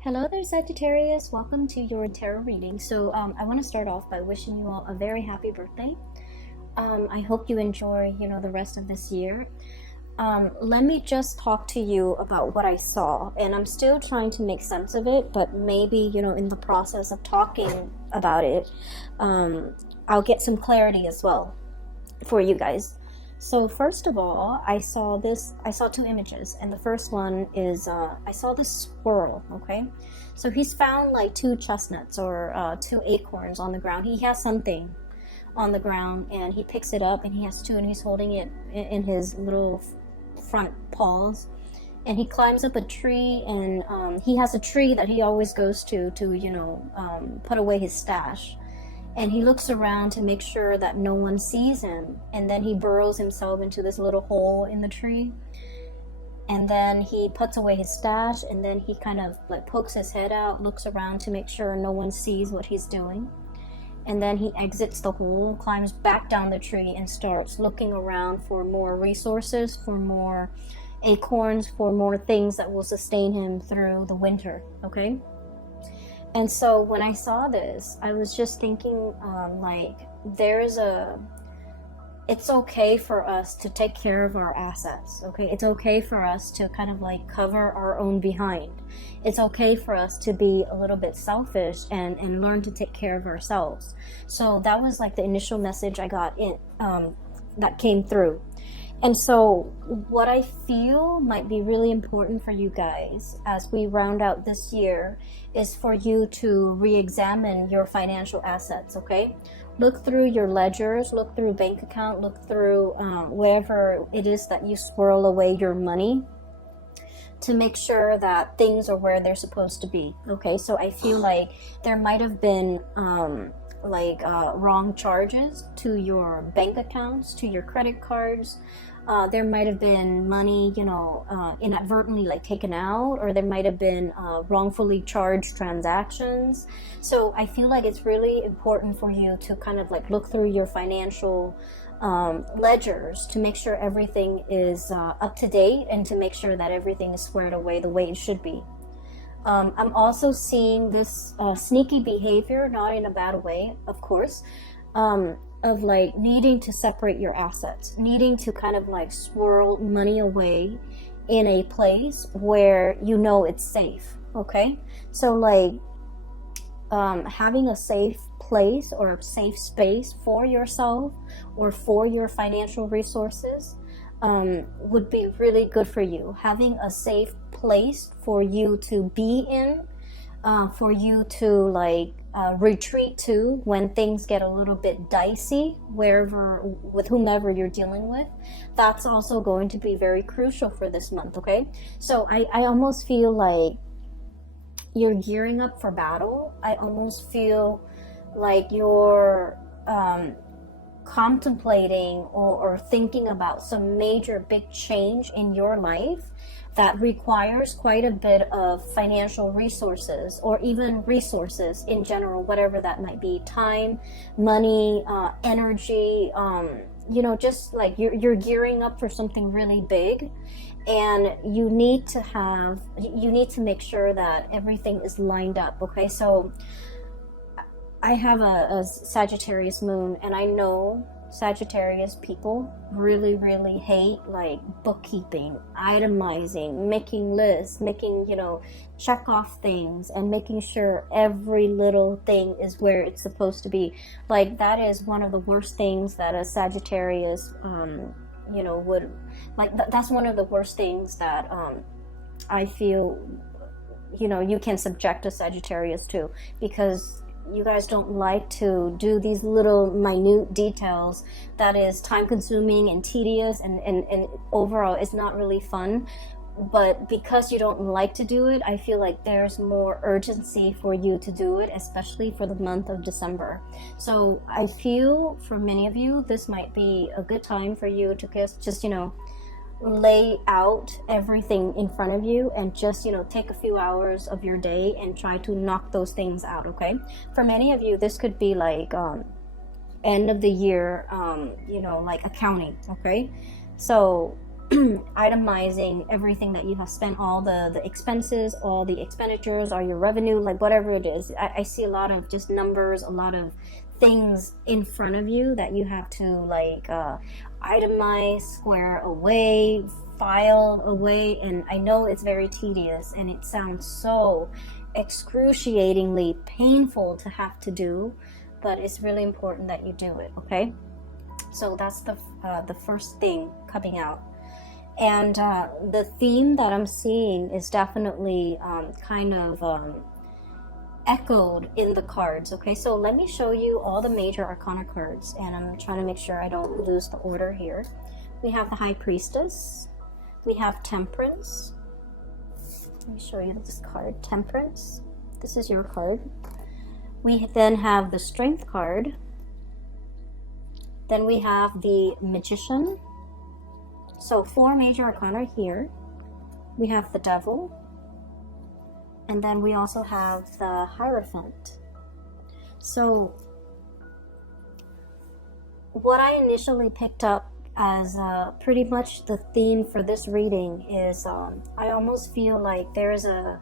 Hello there, Sagittarius. Welcome to your tarot reading. I want to start off by wishing you all a very happy birthday. I hope you enjoy, the rest of this year. Let me just talk to you about what I saw, and I'm still trying to make sense of it, but maybe, in the process of talking about it, I'll get some clarity as well for you guys. So first of all, I saw two images, and the first one is, I saw this squirrel, okay? So he's found like two chestnuts or two acorns on the ground. He has something on the ground, and he picks it up, and he has two, and he's holding it in his little front paws. And he climbs up a tree, and he has a tree that he always goes to put away his stash. And he looks around to make sure that no one sees him. And then he burrows himself into this little hole in the tree. And then he puts away his stash, and then he kind of like pokes his head out, looks around to make sure no one sees what he's doing. And then he exits the hole, climbs back down the tree, and starts looking around for more resources, for more acorns, for more things that will sustain him through the winter, okay? And so when I saw this, I was just thinking, it's okay for us to take care of our assets, okay? It's okay for us to kind of like cover our own behind. It's okay for us to be a little bit selfish and learn to take care of ourselves. So that was like the initial message I got that came through. And so what I feel might be really important for you guys as we round out this year is for you to re-examine your financial assets, okay? Look through your ledgers, look through bank account, look through wherever it is that you swirl away your money to make sure that things are where they're supposed to be, okay? So I feel like there might have been wrong charges to your bank accounts, to your credit cards. There might have been money, inadvertently like taken out, or there might have been wrongfully charged transactions. So I feel like it's really important for you to kind of like look through your financial ledgers to make sure everything is up to date and to make sure that everything is squared away the way it should be. I'm also seeing this sneaky behavior, not in a bad way, of course, of like needing to separate your assets, needing to kind of like swirl money away in a place where it's safe, okay? So like having a safe place or a safe space for yourself or for your financial resources would be really good for you. Having a safe place for you to be in, for you to retreat to when things get a little bit dicey, with whomever you're dealing with. That's also going to be very crucial for this month, okay? So I almost feel like you're gearing up for battle. I almost feel like you're contemplating or thinking about some major big change in your life that requires quite a bit of financial resources, or even resources in general, whatever that might be, time, money, energy, just like you're gearing up for something really big, and you need to make sure that everything is lined up, okay? So I have a Sagittarius moon, and I know Sagittarius people really, really hate like bookkeeping, itemizing, making lists, making, check off things and making sure every little thing is where it's supposed to be. Like that is one of the worst things that a Sagittarius, would like. That's one of the worst things that I feel, you can subject a Sagittarius to, because you guys don't like to do these little minute details that is time consuming and tedious and overall it's not really fun. But because you don't like to do it, I feel like there's more urgency for you to do it, especially for the month of December. So I feel for many of you, this might be a good time for you to just lay out everything in front of you and just take a few hours of your day and try to knock those things out, okay? For many of you, this could be like end of the year like accounting, okay? So itemizing everything that you have spent, all the expenses, all the expenditures, or your revenue, like whatever it is. I see a lot of just numbers, a lot of things in front of you that you have to like itemize, square away, file away. And I know it's very tedious and it sounds so excruciatingly painful to have to do, but it's really important that you do it. Okay, so that's the first thing coming out. And the theme that I'm seeing is definitely kind of echoed in the cards. Okay, so let me show you all the major arcana cards, and I'm trying to make sure I don't lose the order here. We have the High Priestess, we have Temperance. Let me show you this card, Temperance. This is your card. We then have the Strength card. Then we have the Magician. So 4 major arcana here. We have the Devil. And then we also have the Hierophant. So what I initially picked up as pretty much the theme for this reading is I almost feel like there's a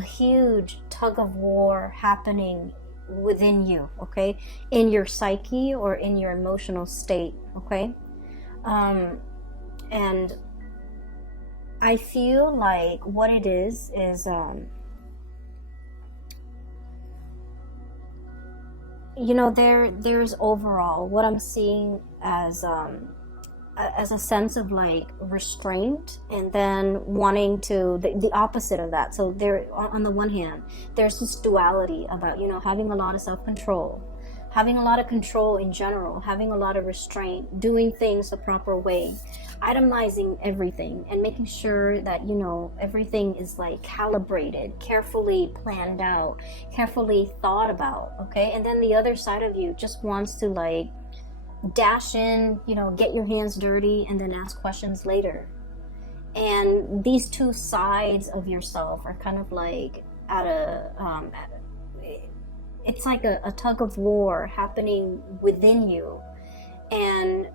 huge tug of war happening within you, okay? In your psyche or in your emotional state, okay? And I feel like what it is you know, there's overall what I'm seeing as a sense of like restraint, and then wanting to the opposite of that. So there, on the one hand, there's this duality about, you know, having a lot of self-control, having a lot of control in general, having a lot of restraint, doing things the proper way, itemizing everything, and making sure that, you know, everything is like calibrated, carefully planned out, carefully thought about, okay? And then the other side of you just wants to like dash in, you know, get your hands dirty, and then ask questions later. And these two sides of yourself are kind of like it's like a tug of war happening within you, and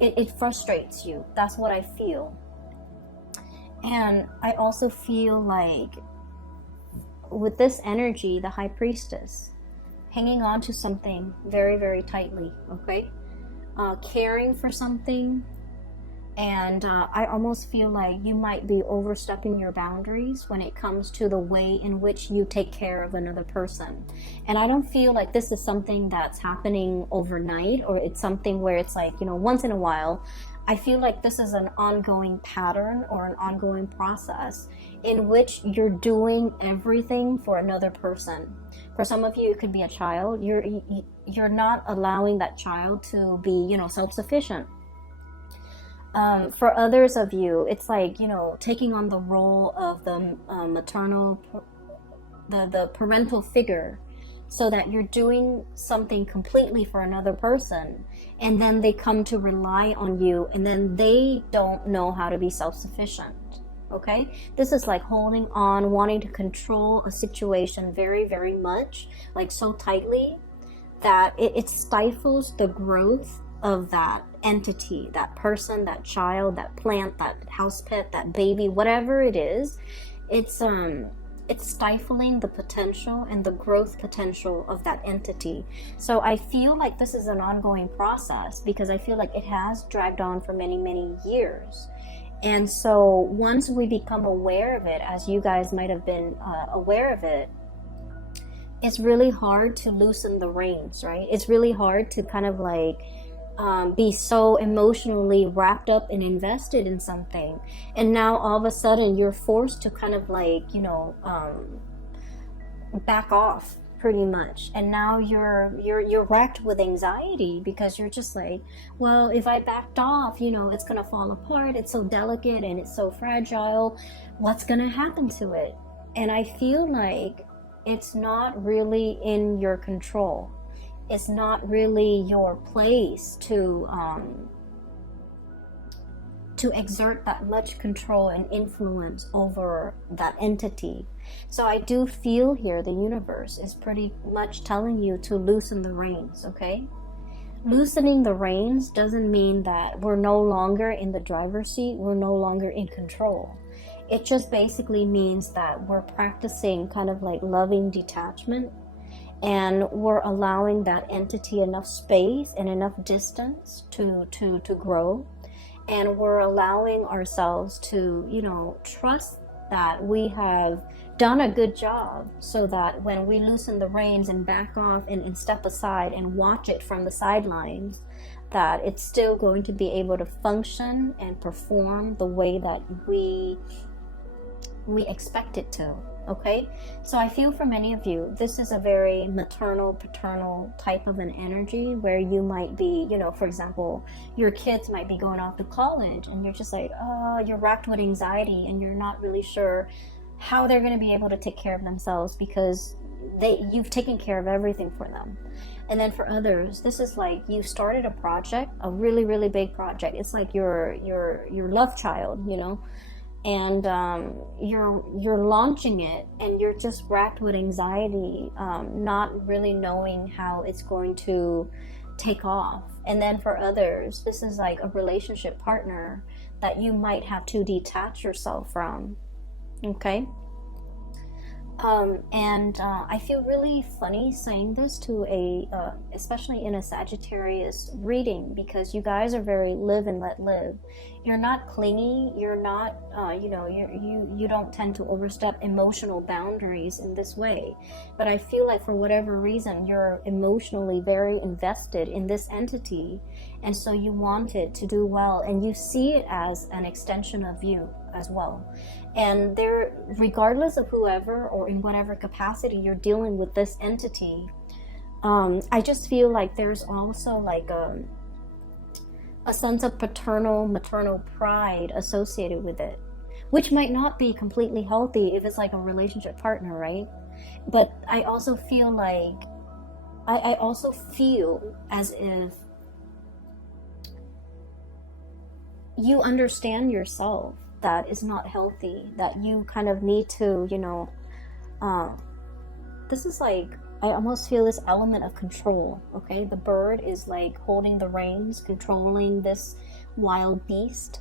it frustrates you. That's what I feel. And I also feel like with this energy, the High Priestess, hanging on to something very, very tightly, okay? Caring for something, and I almost feel like you might be overstepping your boundaries when it comes to the way in which you take care of another person. And I don't feel like this is something that's happening overnight, or it's something where it's like, you know, once in a while. I feel like this is an ongoing pattern or an ongoing process in which you're doing everything for another person. For some of you, it could be a child. You're not allowing that child to be, you know, self-sufficient. For others of you, it's like, you know, taking on the role of the maternal, the parental figure, so that you're doing something completely for another person, and then they come to rely on you, and then they don't know how to be self-sufficient. Okay, this is like holding on, wanting to control a situation very, very much, like so tightly that it stifles the growth of that entity, that person, that child, that plant, that house pet, that baby, whatever it is. It's stifling the potential and the growth potential of that entity. So I feel like this is an ongoing process, because I feel like it has dragged on for many, many years. And so once we become aware of it, as you guys might have been aware of it, it's really hard to loosen the reins, right? It's really hard to kind of like be so emotionally wrapped up and invested in something, and now all of a sudden you're forced to kind of like, you know, back off pretty much. And now you're racked with anxiety, because you're just like, well, if I backed off, you know, it's gonna fall apart. It's so delicate and it's so fragile. What's gonna happen to it? And I feel like it's not really in your control. It's not really your place to exert that much control and influence over that entity. So I do feel here the universe is pretty much telling you to loosen the reins, okay? Loosening the reins doesn't mean that we're no longer in the driver's seat, we're no longer in control. It just basically means that we're practicing kind of like loving detachment, and we're allowing that entity enough space and enough distance to grow. And we're allowing ourselves to, you know, trust that we have done a good job, so that when we loosen the reins and back off and step aside and watch it from the sidelines, that it's still going to be able to function and perform the way that we expect it to. Okay, so I feel for many of you, this is a very maternal, paternal type of an energy, where you might be, you know, for example, your kids might be going off to college, and you're just like, oh, you're racked with anxiety, and you're not really sure how they're going to be able to take care of themselves, because you've taken care of everything for them. And then for others, this is like you started a project, a really, really big project. It's like your love child, you know, and you're launching it, and you're just racked with anxiety, not really knowing how it's going to take off. And then for others, this is like a relationship partner that you might have to detach yourself from. Okay. I feel really funny saying this to especially in a Sagittarius reading, because you guys are very live and let live. You're not clingy. You're not, you don't tend to overstep emotional boundaries in this way. But I feel like for whatever reason, you're emotionally very invested in this entity. And so you want it to do well, and you see it as an extension of you as well. And there, regardless of whoever or in whatever capacity you're dealing with this entity, I just feel like there's also like a sense of paternal, maternal pride associated with it, which might not be completely healthy if it's like a relationship partner, right? But I also feel like, I also feel as if you understand yourself that is not healthy, that you kind of need to, this is like, I almost feel this element of control. Okay, the bird is like holding the reins, controlling this wild beast.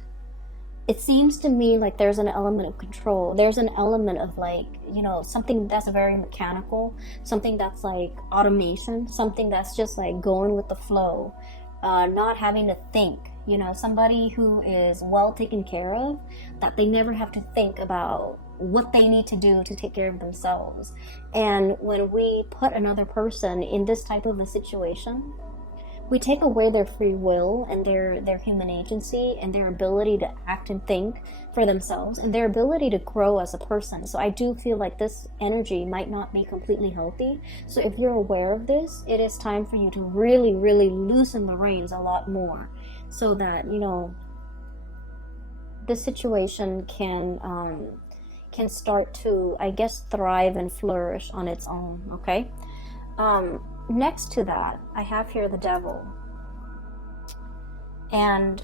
It seems to me like there's an element of control. There's an element of like, something that's very mechanical, something that's like automation, something that's just like going with the flow, not having to think. Somebody who is well taken care of, that they never have to think about what they need to do to take care of themselves. And when we put another person in this type of a situation, we take away their free will and their human agency and their ability to act and think for themselves and their ability to grow as a person. So I do feel like this energy might not be completely healthy. So if you're aware of this, it is time for you to really, really loosen the reins a lot more, so that, this situation can start to, I guess, thrive and flourish on its own. Okay. Next to that, I have here the devil. And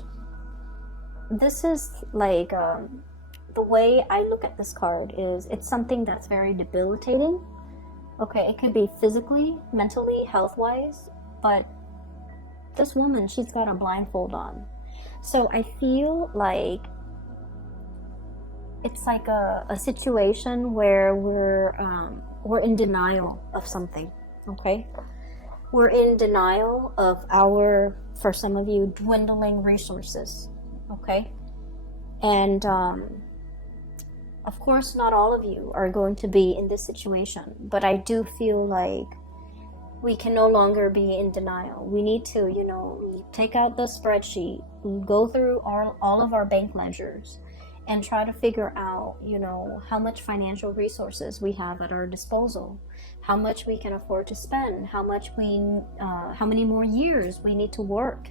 this is like, the way I look at this card is, it's something that's very debilitating. Okay, it could be physically, mentally, health-wise, but this woman, she's got a blindfold on. So I feel like it's like a situation where we're in denial of something. Okay, we're in denial of our, for some of you, dwindling resources. Okay, and of course not all of you are going to be in this situation, but I do feel like we can no longer be in denial. We need to, take out the spreadsheet, go through all of our bank ledgers, and try to figure out, how much financial resources we have at our disposal, how much we can afford to spend, how many more years we need to work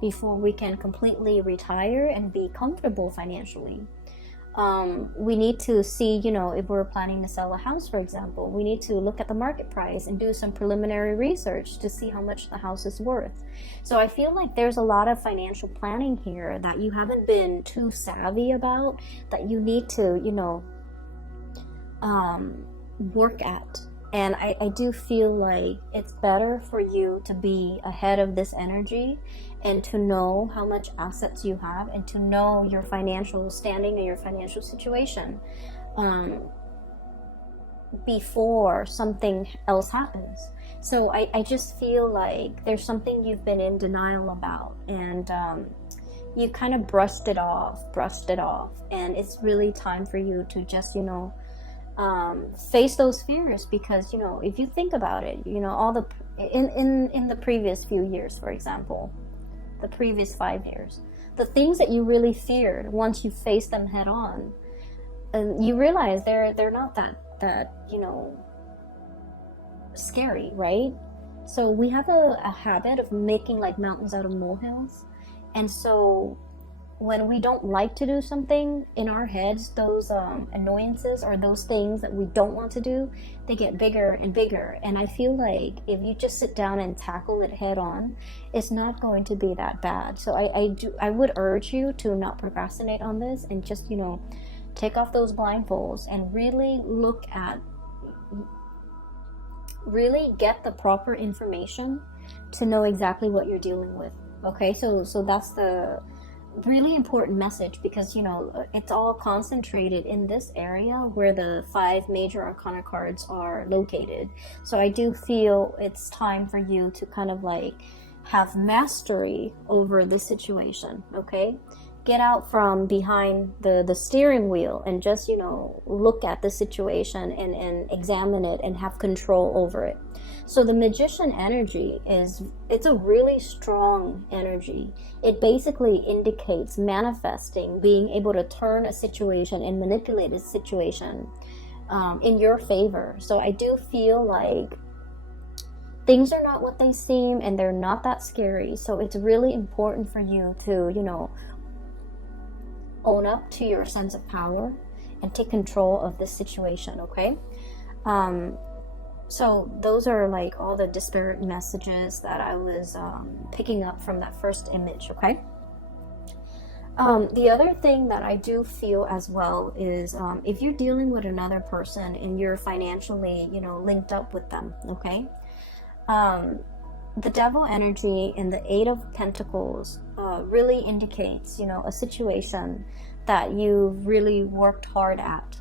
before we can completely retire and be comfortable financially. We need to see, if we're planning to sell a house, for example, we need to look at the market price and do some preliminary research to see how much the house is worth. So I feel like there's a lot of financial planning here that you haven't been too savvy about, that you need to, work at. And I do feel like it's better for you to be ahead of this energy and to know how much assets you have and to know your financial standing and your financial situation before something else happens. So I just feel like there's something you've been in denial about, and you kind of brushed it off, and it's really time for you to just, face those fears. Because, if you think about it, all the in the previous few years, for example, the previous 5 years, the things that you really feared, once you face them head on, and you realize they're not that scary, right? So we have a habit of making like mountains out of molehills, and so when we don't like to do something, in our heads, those annoyances or those things that we don't want to do, they get bigger and bigger. And I feel like if you just sit down and tackle it head on, it's not going to be that bad. So I would urge you to not procrastinate on this, and just, take off those blindfolds and really get the proper information to know exactly what you're dealing with. Okay, so that's the really important message, because it's all concentrated in this area where the 5 major arcana cards are located. So I do feel it's time for you to kind of like have mastery over this situation. Okay, get out from behind the steering wheel and just look at the situation and examine it and have control over it. So the Magician energy it's a really strong energy. It basically indicates manifesting, being able to turn a situation and manipulate a situation in your favor. So I do feel like things are not what they seem, and they're not that scary. So it's really important for you to own up to your sense of power and take control of this situation. Okay, so those are like all the disparate messages that I was picking up from that first image. Okay, the other thing that I do feel as well is if you're dealing with another person and you're financially linked up with them. Okay, the Devil energy and the 8 of Pentacles really indicates, a situation that you've really worked hard at.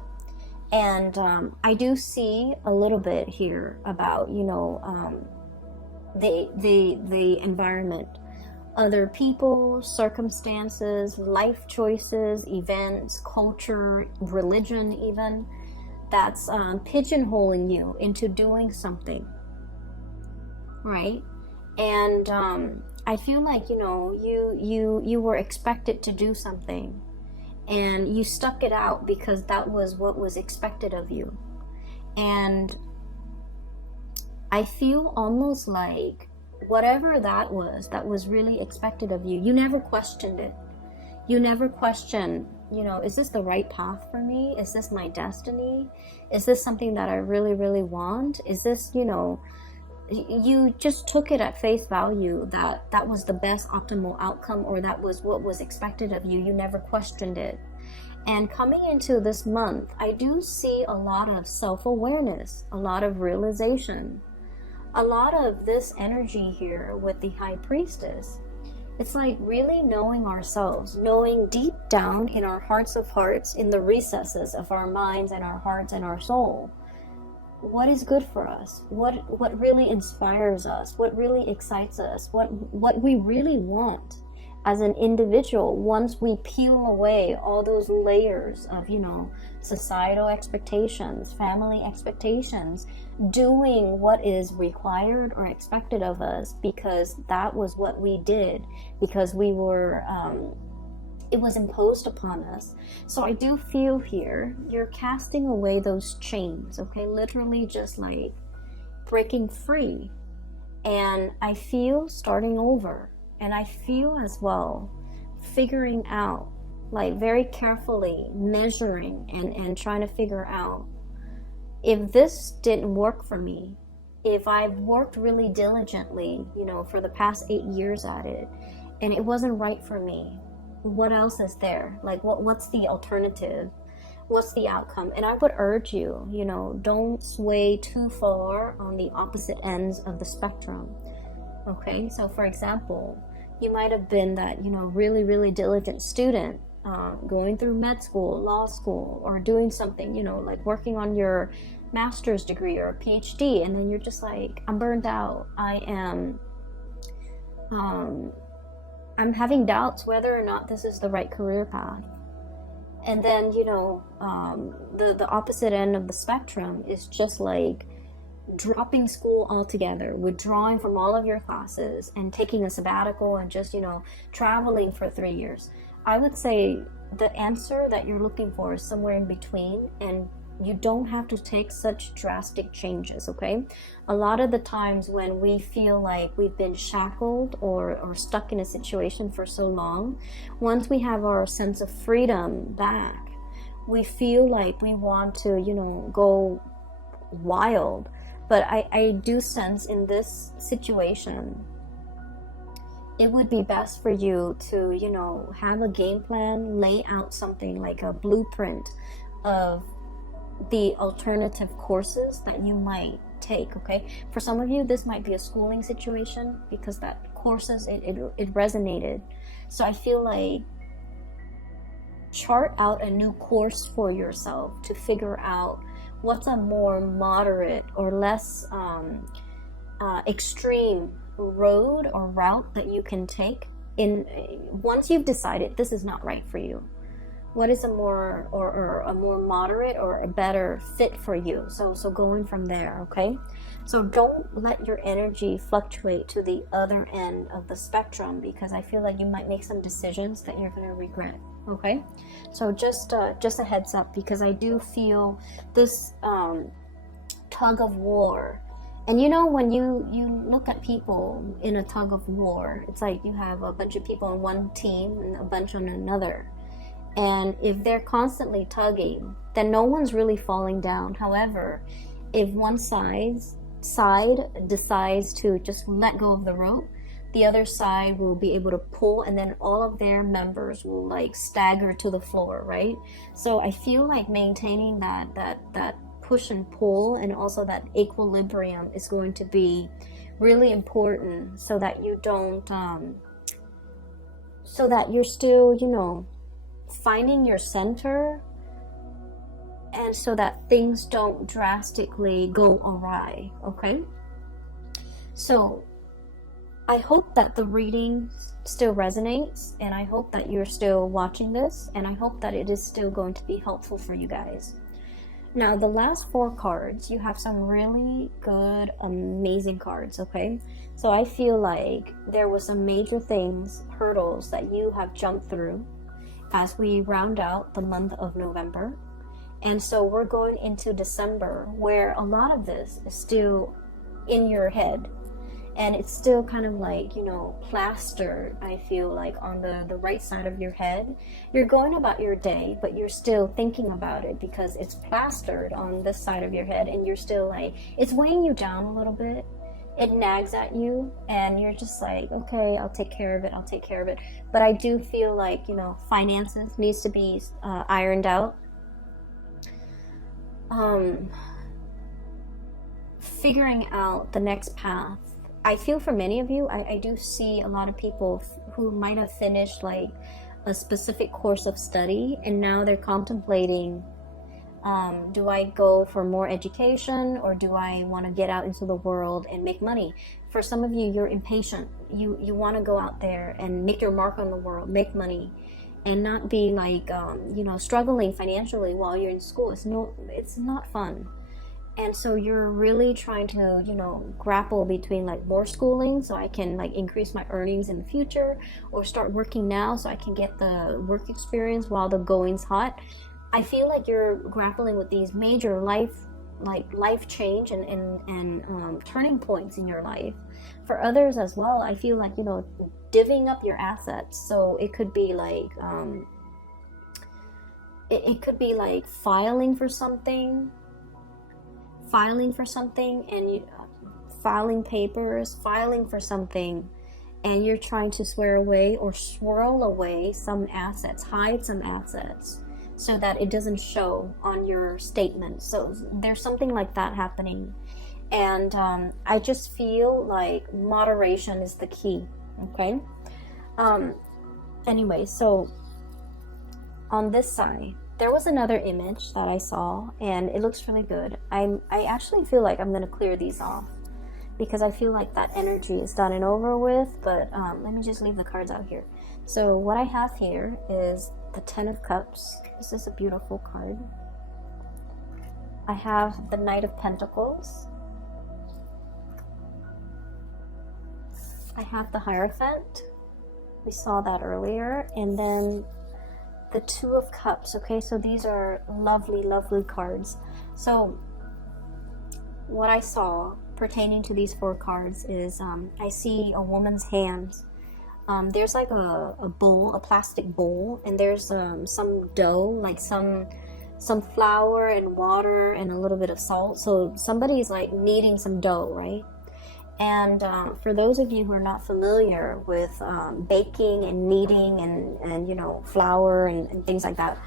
And I do see a little bit here about, the environment, other people, circumstances, life choices, events, culture, religion even, that's pigeonholing you into doing something, right? And I feel like you were expected to do something, and you stuck it out because that was what was expected of you. And I feel almost like whatever that was really expected of you, you never questioned it. You never questioned, is this the right path for me? Is this my destiny? Is this something that I really, really want? Is this, you just took it at face value that was the best optimal outcome, or that was what was expected of you. You never questioned it. And coming into this month, I do see a lot of self-awareness, a lot of realization, a lot of this energy here with the High Priestess. It's like really knowing ourselves, knowing deep down in our hearts of hearts, in the recesses of our minds and our hearts and our soul, what is good for us, what really inspires us, what really excites us, what we really want as an individual. Once we peel away all those layers of societal expectations, family expectations, doing what is required or expected of us because that was what we did, because we were it was imposed upon us. So I do feel here you're casting away those chains, okay? Literally just like breaking free. And I feel starting over. And I feel as well figuring out, like very carefully measuring and trying to figure out, if this didn't work for me, if I've worked really diligently, for the past 8 years at it, and it wasn't right for me, what else is there? Like what's the alternative? what's the outcome? And I would urge you, you know, don't sway too far on the opposite ends of the spectrum. Okay, so for example, you might have been that, you know, really, really diligent student, going through med school, law school, or doing something, you know, like working on your master's degree or a PhD, and then you're just like, I'm burned out. I'm having doubts whether or not this is the right career path. And then, you know, the opposite end of the spectrum is just like dropping school altogether, withdrawing from all of your classes and taking a sabbatical and just, you know, traveling for 3 years. I would say the answer that you're looking for is somewhere in between, and you don't have to take such drastic changes, okay? A lot of the times when we feel like we've been shackled or stuck in a situation for so long, once we have our sense of freedom back, we feel like we want to, you know, go wild. But I do sense in this situation, it would be best for you to, you know, have a game plan, lay out something like a blueprint of the alternative courses that you might take, okay? For some of you, this might be a schooling situation because that courses, it resonated. So I feel like chart out a new course for yourself to figure out what's a more moderate or less extreme road or route that you can take in once you've decided this is not right for you. What is a more or a more moderate or a better fit for you? So going from there, okay? So don't let your energy fluctuate to the other end of the spectrum, because I feel like you might make some decisions that you're going to regret, okay? So just a heads up, because I do feel this tug of war. And you know, when you look at people in a tug of war, it's like you have a bunch of people on one team and a bunch on another. And if they're constantly tugging, then no one's really falling down. However, if one side decides to just let go of the rope, the other side will be able to pull, and then all of their members will like stagger to the floor, right? So I feel like maintaining that push and pull and also that equilibrium is going to be really important, so that you don't so that you're still, you know, finding your center, and so that things don't drastically go awry, okay? So I hope that the reading still resonates, and I hope that you're still watching this, and I hope that it is still going to be helpful for you guys. Now, the last 4 cards, you have some really good, amazing cards, okay? So I feel like there was some major things, hurdles that you have jumped through as we round out the month of November. And so we're going into December, where a lot of this is still in your head, and it's still kind of like, you know, plastered, I feel like, on the right side of your head. You're going about your day, but you're still thinking about it because it's plastered on this side of your head, and you're still like, it's weighing you down a little bit. It nags at you, and you're just like, okay, I'll take care of it. But I do feel like, you know, finances needs to be ironed out. Figuring out the next path. I feel for many of you, I do see a lot of people who might have finished like a specific course of study, and now they're contemplating, do I go for more education, or do I want to get out into the world and make money? For some of you, you're impatient. You want to go out there and make your mark on the world, make money, and not be like, you know, struggling financially while you're in school. It's not fun. And so you're really trying to, you know, grapple between like more schooling so I can like increase my earnings in the future, or start working now so I can get the work experience while the going's hot. I feel like you're grappling with these major life change and turning points in your life. For others as well, I feel like, you know, divvying up your assets. So it could be like it could be like filing for something, and you filing papers, filing for something, and you're trying to swear away or swirl away some assets, hide some assets. so that it doesn't show on your statement. So there's something like that happening. And I just feel like moderation is the key. Okay. Anyway, so on this side, there was another image that I saw, and it looks really good. I actually feel like I'm going to clear these off, because I feel like that energy is done and over with. But let me just leave the cards out here. So what I have here is the 10 of Cups. This is a beautiful card. I have the Knight of Pentacles. I have the Hierophant. We saw that earlier. And then the 2 of Cups. Okay, so these are lovely, lovely cards. So what I saw pertaining to these 4 cards is I see a woman's hands. There's like a bowl, a plastic bowl, and there's some dough, like some flour and water and a little bit of salt. So somebody's like kneading some dough, right? And for those of you who are not familiar with baking and kneading and you know, flour and things like that,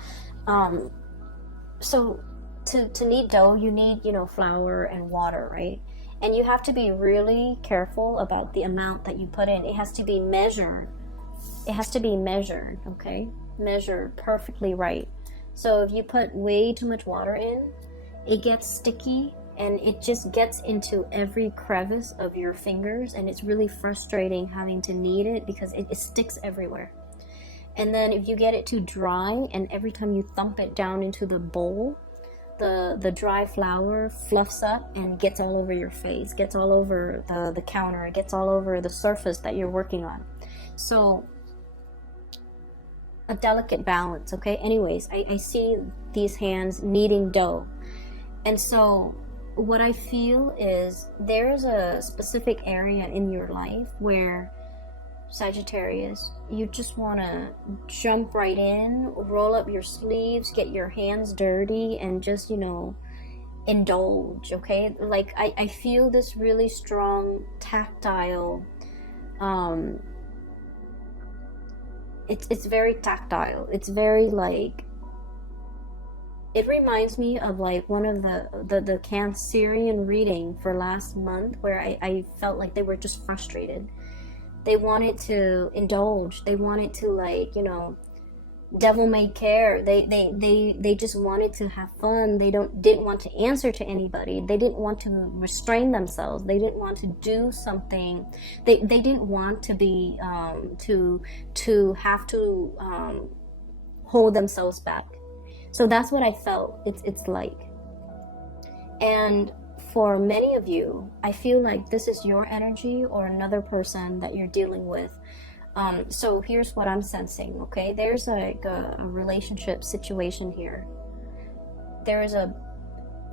so to knead dough, you need, you know, flour and water, right? And you have to be really careful about the amount that you put in. It has to be measured. It has to be measured, okay? Measured perfectly right. So if you put way too much water in, it gets sticky and it just gets into every crevice of your fingers, and it's really frustrating having to knead it because it sticks everywhere. And then if you get it too dry, and every time you thump it down into the bowl, the dry flour fluffs up and gets all over your face, gets all over the counter, it gets all over the surface that you're working on. So a delicate balance, okay? Anyways, I see these hands kneading dough. And so what I feel is there's a specific area in your life where, Sagittarius, you just want to jump right in, roll up your sleeves, get your hands dirty, and just, you know, indulge, okay? Like, I feel this really strong tactile, it's very tactile. It's very, like, it reminds me of, like, one of the Cancerian reading for last month, where I felt like they were just frustrated. They wanted to indulge. They wanted to, like, you know, devil may care. They just wanted to have fun. They didn't want to answer to anybody. They didn't want to restrain themselves. They didn't want to do something. They didn't want to be to have to hold themselves back. So that's what I felt it's like. And for many of you, I feel like this is your energy or another person that you're dealing with. So here's what I'm sensing, okay? There's like a relationship situation here. There is a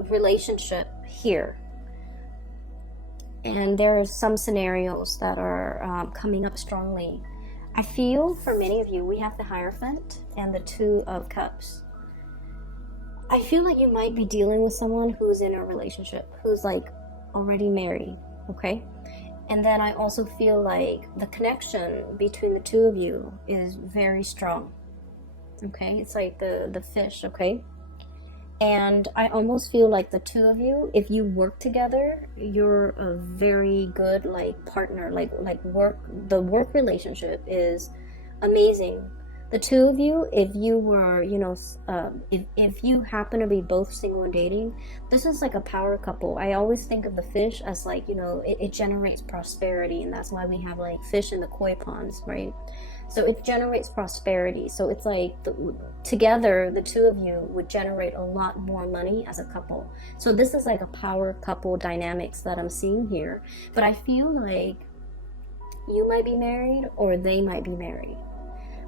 relationship here. And there are some scenarios that are coming up strongly. I feel for many of you, we have the Hierophant and the 2 of Cups. I feel like you might be dealing with someone who's in a relationship, who's like already married, okay? And then I also feel like the connection between the 2 of you is very strong, okay? It's like the fish, okay? And I almost feel like the 2 of you, if you work together, you're a very good, like, partner. Like the work relationship is amazing. The 2 of you, if you were, you know, if you happen to be both single and dating, this is like a power couple. I always think of the fish as, like, you know, it generates prosperity, and that's why we have, like, fish in the koi ponds, right? So it generates prosperity. So it's like together, the 2 of you would generate a lot more money as a couple. So this is like a power couple dynamics that I'm seeing here. But I feel like you might be married or they might be married.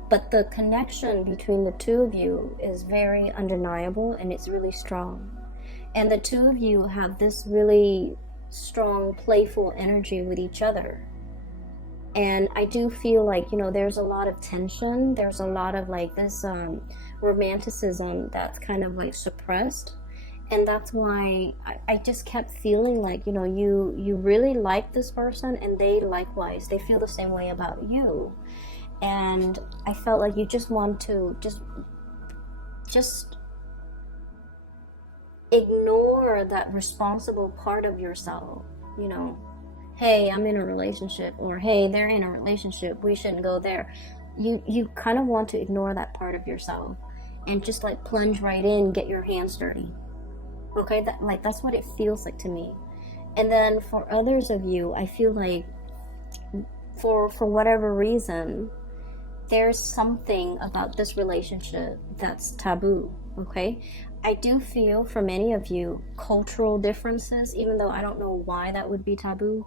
But the connection between the 2 of you is very undeniable, and it's really strong. And the 2 of you have this really strong, playful energy with each other. And I do feel like, you know, there's a lot of tension. There's a lot of, like, this romanticism that's kind of, like, suppressed. And that's why I just kept feeling like, you know, you really like this person, and they likewise. They feel the same way about you. And I felt like you just want to just just ignore that responsible part of yourself. You know, hey, I'm in a relationship, or hey, they're in a relationship, we shouldn't go there. You kind of want to ignore that part of yourself and just like plunge right in, get your hands dirty. Okay, that's what it feels like to me. And then for others of you, I feel like for whatever reason, there's something about this relationship that's taboo. Okay, I do feel for many of you, cultural differences, even though I don't know why that would be taboo,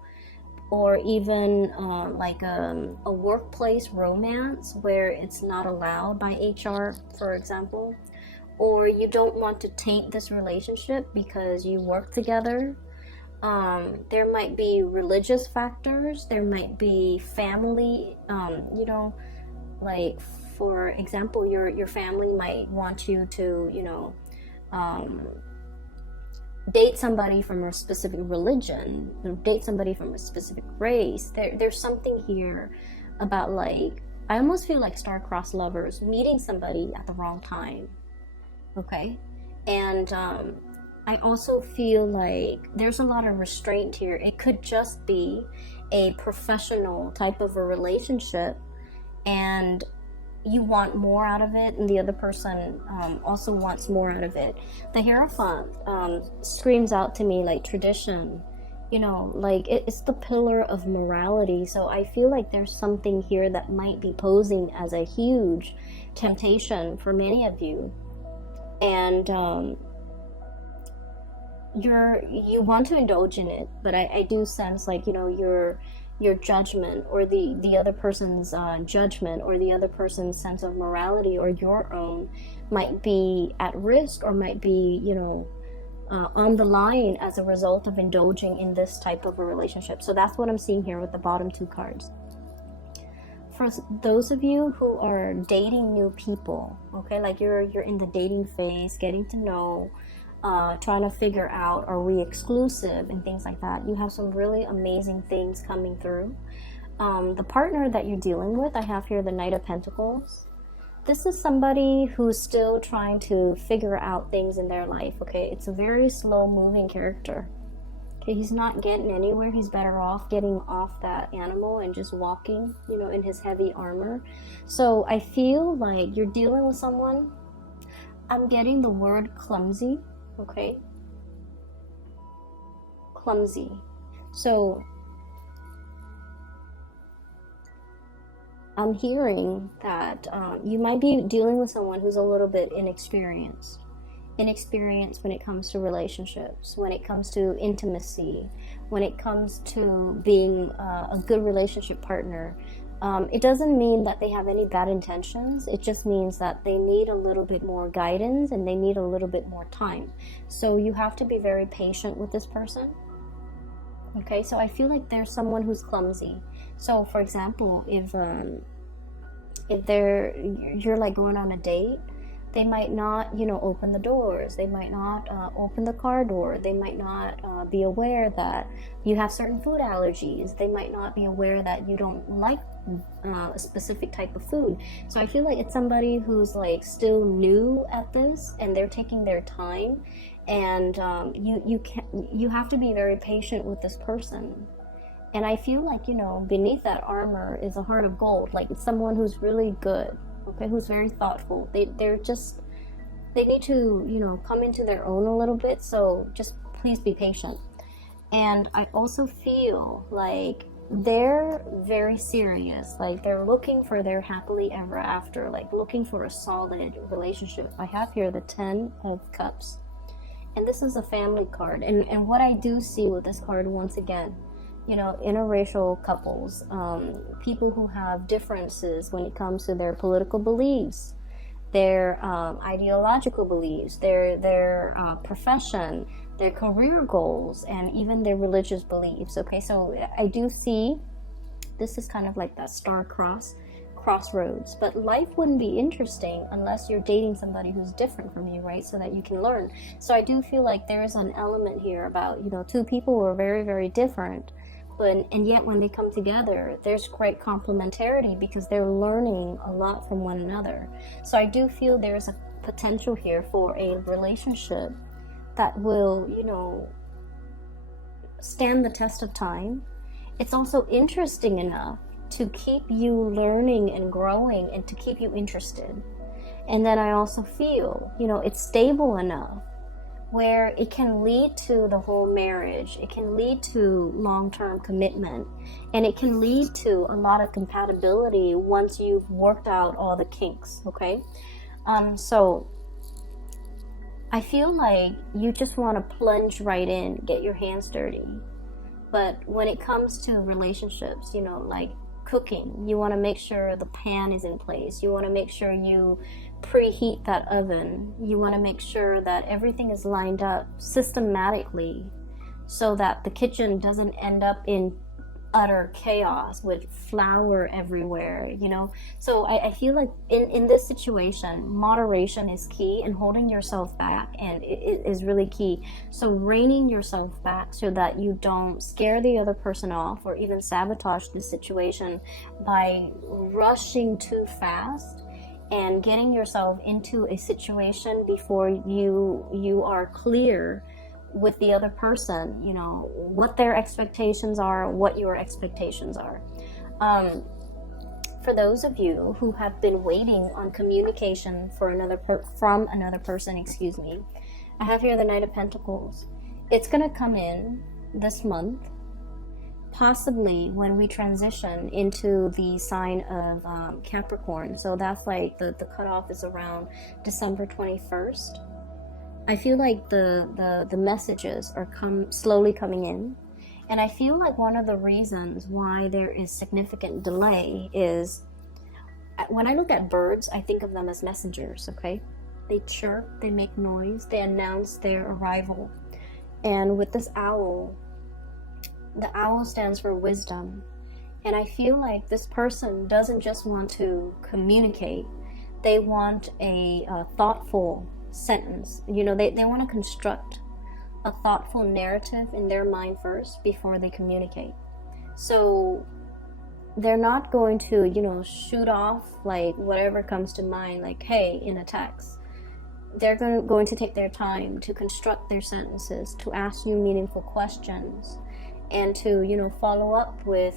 or even like a workplace romance where it's not allowed by HR, for example, or you don't want to taint this relationship because you work together. There might be religious factors, there might be family, you know, like for example, your family might want you to, you know, date somebody from a specific religion, date somebody from a specific race. There's something here about, like, I almost feel like star-crossed lovers meeting somebody at the wrong time. Okay? And I also feel like there's a lot of restraint here. It could just be a professional type of a relationship, and you want more out of it, and the other person also wants more out of it. The Hierophant screams out to me like tradition, you know, like it's the pillar of morality. So I feel like there's something here that might be posing as a huge temptation for many of you, and you want to indulge in it, but I do sense, like, you know, your judgment, or the other person's judgment, or the other person's sense of morality, or your own, might be at risk, or might be, you know, on the line as a result of indulging in this type of a relationship. So that's what I'm seeing here with the bottom two cards. For those of you who are dating new people, okay, like you're in the dating phase, getting to know, trying to figure out, are we exclusive and things like that, you have some really amazing things coming through. The partner that you're dealing with, I have here the Knight of Pentacles. This is somebody who's still trying to figure out things in their life. Okay, it's a very slow moving character. Okay, he's not getting anywhere. He's better off getting off that animal and just walking, you know, in his heavy armor. So I feel like you're dealing with someone, I'm getting the word clumsy. Okay, clumsy. So I'm hearing that you might be dealing with someone who's a little bit inexperienced when it comes to relationships, when it comes to intimacy, when it comes to being a good relationship partner. It doesn't mean that they have any bad intentions. It just means that they need a little bit more guidance, and they need a little bit more time. So you have to be very patient with this person. Okay, so I feel like there's someone who's clumsy. So for example, if you're like going on a date, they might not, you know, open the doors. They might not open the car door. They might not be aware that you have certain food allergies. They might not be aware that you don't like a specific type of food. So I feel like it's somebody who's like still new at this, and they're taking their time. And you have to be very patient with this person. And I feel like, you know, beneath that armor is a heart of gold. Like, it's someone who's really good. Okay, who's very thoughtful. They need to, you know, come into their own a little bit. So just please be patient. And I also feel like they're very serious. Like, they're looking for their happily ever after, like looking for a solid relationship. I have here the 10 of Cups, and this is a family card. And what I do see with this card, once again, you know, interracial couples, people who have differences when it comes to their political beliefs, their ideological beliefs, their profession, their career goals, and even their religious beliefs. Okay, so I do see this is kind of like that crossroads. But life wouldn't be interesting unless you're dating somebody who's different from you, right? So that you can learn. So I do feel like there is an element here about, you know, two people who are very, very different, and yet when they come together, there's great complementarity because they're learning a lot from one another. So I do feel there's a potential here for a relationship that will, you know, stand the test of time. It's also interesting enough to keep you learning and growing and to keep you interested. And then I also feel, you know, it's stable enough where it can lead to the whole marriage. It can lead to long-term commitment, and it can lead to a lot of compatibility once you've worked out all the kinks, okay? So I feel like you just want to plunge right in, get your hands dirty. But when it comes to relationships, you know, like cooking, you want to make sure the pan is in place. You want to make sure you preheat that oven. You want to make sure that everything is lined up systematically so that the kitchen doesn't end up in utter chaos with flour everywhere, you know. So I feel like in this situation, moderation is key, and holding yourself back and it is really key. So reining yourself back so that you don't scare the other person off or even sabotage the situation by rushing too fast and getting yourself into a situation before you are clear with the other person, you know, what their expectations are, what your expectations are. For those of you who have been waiting on communication from another person, excuse me, I have here the Knight of Pentacles. It's going to come in this month, possibly when we transition into the sign of Capricorn. So that's like the cutoff is around December 21st. I feel like the messages are slowly coming in. And I feel like one of the reasons why there is significant delay is when I look at birds, I think of them as messengers, okay? They chirp, they make noise, they announce their arrival. And with this owl, the owl stands for wisdom. And I feel like this person doesn't just want to communicate, they want a thoughtful sentence. You know, they want to construct a thoughtful narrative in their mind first before they communicate. So they're not going to, you know, shoot off like whatever comes to mind, like, hey, in a text. They're going to take their time to construct their sentences, to ask you meaningful questions, and to, you know, follow up with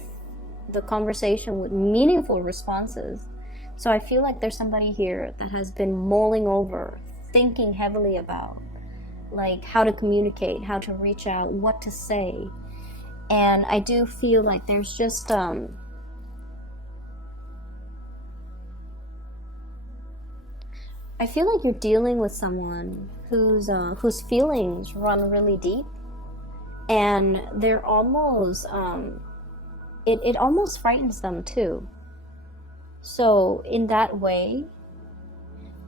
the conversation with meaningful responses. So I feel like there's somebody here that has been mulling over, thinking heavily about like how to communicate, how to reach out, what to say. And I do feel like there's just I feel like you're dealing with someone whose feelings run really deep, and they're almost it almost frightens them too. So in that way,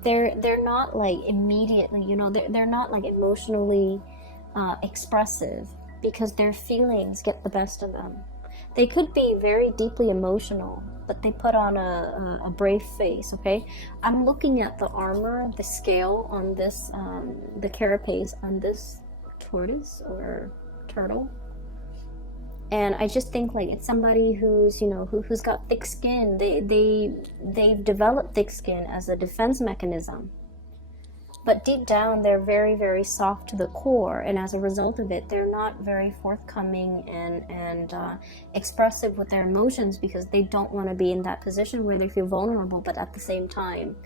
they're not like immediately, you know, they're not like emotionally expressive because their feelings get the best of them. They could be very deeply emotional, but they put on a brave face, okay? I'm looking at the armor, the scale on this, the carapace on this tortoise or turtle. And I just think like it's somebody who's, you know, who's got thick skin. They've developed thick skin as a defense mechanism. But deep down, they're very, very soft to the core. And as a result of it, they're not very forthcoming and expressive with their emotions because they don't want to be in that position where they feel vulnerable. But at the same time,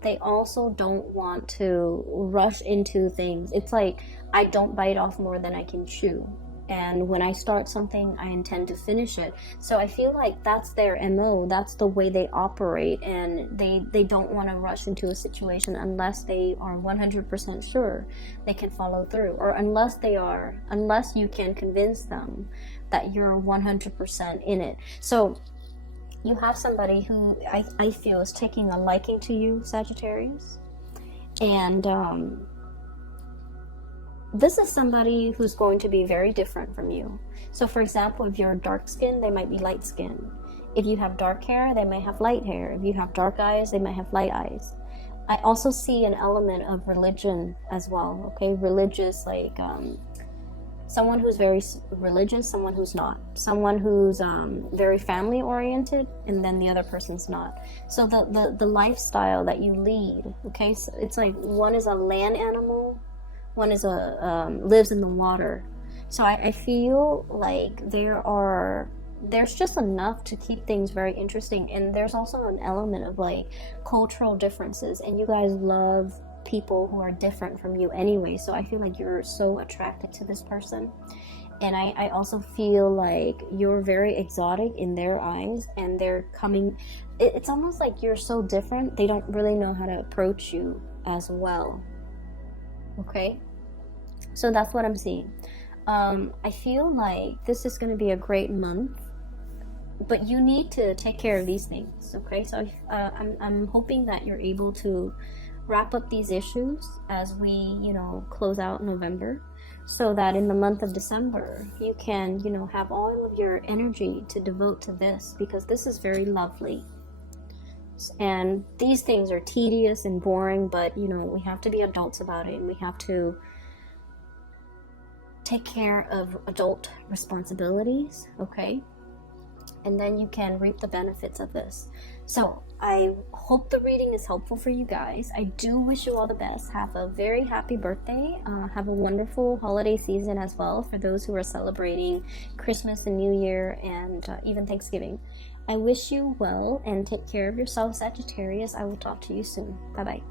they also don't want to rush into things. It's like, I don't bite off more than I can chew. And when I start something, I intend to finish it. So I feel like that's their MO. That's the way they operate. And they don't want to rush into a situation unless they are 100% sure they can follow through. Or unless you can convince them that you're 100% in it. So you have somebody who I feel is taking a liking to you, Sagittarius. And this is somebody who's going to be very different from you. So for example, if you're dark skinned, they might be light skinned. If you have dark hair, they might have light hair. If you have dark eyes, they might have light eyes. I also see an element of religion as well, okay? Religious, like someone who's very religious, someone who's not, someone who's very family oriented, and then the other person's not. So the lifestyle that you lead, okay, so it's like one is a land animal, one is lives in the water. So I feel like there's just enough to keep things very interesting, and there's also an element of like cultural differences, and you guys love people who are different from you anyway, so I feel like you're so attracted to this person. And I also feel like you're very exotic in their eyes, and they're coming, it's almost like you're so different they don't really know how to approach you as well. Okay, so that's what I'm seeing. I feel like this is going to be a great month, but you need to take care of these things. Okay, so I'm hoping that you're able to wrap up these issues as we, close out November, so that in the month of December you can, have all of your energy to devote to this, because this is very lovely. And these things are tedious and boring, but we have to be adults about it, and we have to take care of adult responsibilities, okay? And then you can reap the benefits of this. So I hope the reading is helpful for you guys. I do wish you all the best. Have a very happy birthday. Have a wonderful holiday season as well for those who are celebrating Christmas and New Year, and even Thanksgiving. I wish you well, and take care of yourself, Sagittarius. I will talk to you soon. Bye-bye.